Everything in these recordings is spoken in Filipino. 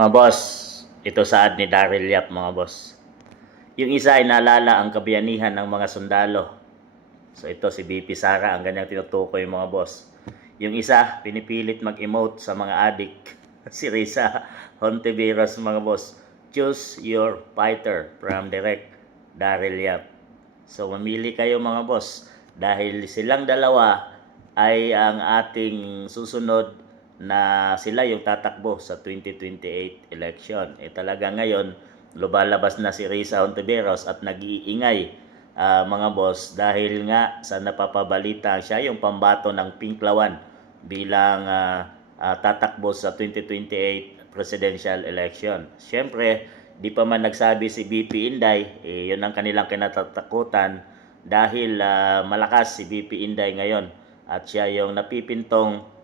Mga boss, ito saad ni Daryl Yap mga boss. Yung isa ay naalala ang kabayanihan ng mga sundalo. So ito si BP Sara ang ganyang tinutukoy mga boss. Yung isa, pinipilit mag-emote sa mga adik. Si Risa Hontiveros mga boss. Choose your fighter from direct Daryl Yap. So mamili kayo mga boss dahil silang dalawa ay ang ating susunod na sila yung tatakbo sa 2028 election. Talaga ngayon, lumalabas na si Risa Hontiveros at nag-iingay mga boss dahil nga sa napapabalita siya yung pambato ng Pinklawan bilang tatakbo sa 2028 presidential election. Siyempre, di pa man nagsabi si BP Inday, yun ang kanilang kinatatakutan dahil malakas si BP Inday ngayon at siya yung napipintong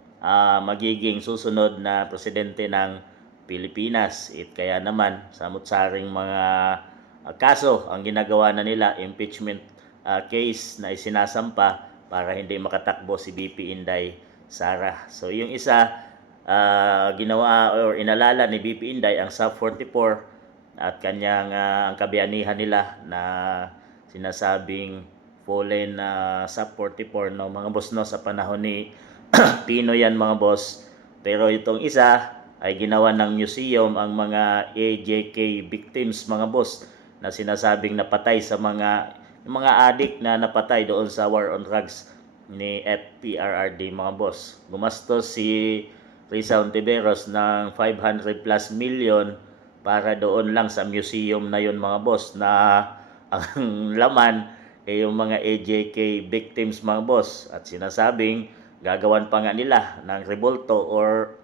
magiging susunod na presidente ng Pilipinas. Kaya naman, samut-saring mga kaso ang ginagawa na nila, impeachment case na isinasampa para hindi makatakbo si BP Inday Sara. So yung isa, ginawa or inalala ni BP Inday ang SUP 44 at kanyang ang kabayanihan nila na sinasabing fallen SUP 44 no mga boss no sa panahon ni Pino yan mga boss. Pero itong isa ay ginawa ng museum ang mga AJK victims mga boss na sinasabing napatay sa mga adik na napatay doon sa war on drugs ni FPRRD mga boss. Gumastos si Risa Hontiveros ng 500 plus million para doon lang sa museum na yun mga boss na ang laman ay yung mga AJK victims mga boss at sinasabing gagawan pa nga nila ng rebulto or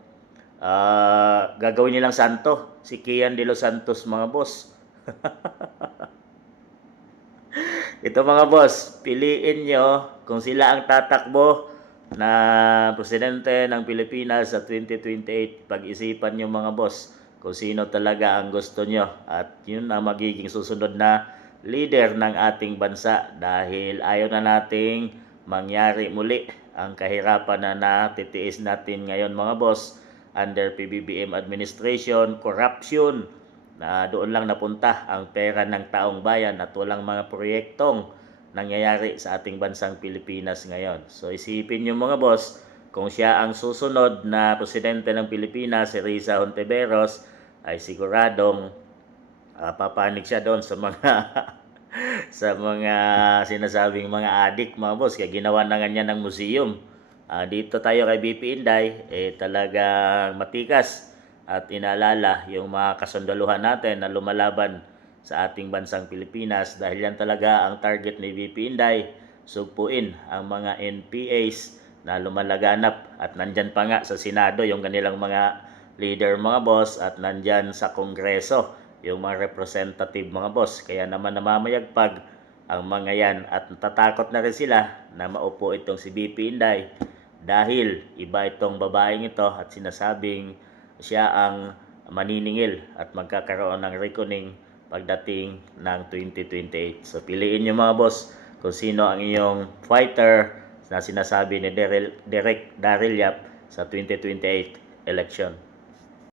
gagawin nilang santo si Kian de los Santos mga boss. Ito mga boss, piliin nyo kung sila ang tatakbo na presidente ng Pilipinas sa 2028. Pag-isipan nyo mga boss kung sino talaga ang gusto nyo at yun ang magiging susunod na leader ng ating bansa dahil ayaw na nating mangyari muli ang kahirapan na natitiis natin ngayon mga boss under PBBM administration, corruption, na doon lang napunta ang pera ng taong bayan at walang mga proyektong nangyayari sa ating bansang Pilipinas ngayon. So isipin nyo mga boss, kung siya ang susunod na presidente ng Pilipinas, si Risa Hontiveros, ay siguradong papanig siya doon sa mga sa mga sinasabing mga adik mga boss. Kaya ginawa na nga niya ng museum. Dito tayo kay BP Inday, talagang matikas at inaalala yung mga kasundaluhan natin na lumalaban sa ating bansang Pilipinas dahil yan talaga ang target ni BP Inday, sugpuin ang mga NPAs na lumalaganap at nandyan pa nga sa Senado yung kanilang mga leader mga boss at nandyan sa Kongreso yung mga representative mga boss. Kaya naman namamayagpag ang mga yan at natatakot na rin sila na maupo itong si BP Inday dahil iba itong babaeng ito at sinasabing siya ang maniningil at magkakaroon ng reckoning pagdating ng 2028. So piliin nyo mga boss kung sino ang iyong fighter na sinasabi ni Daryl Yap sa 2028 election.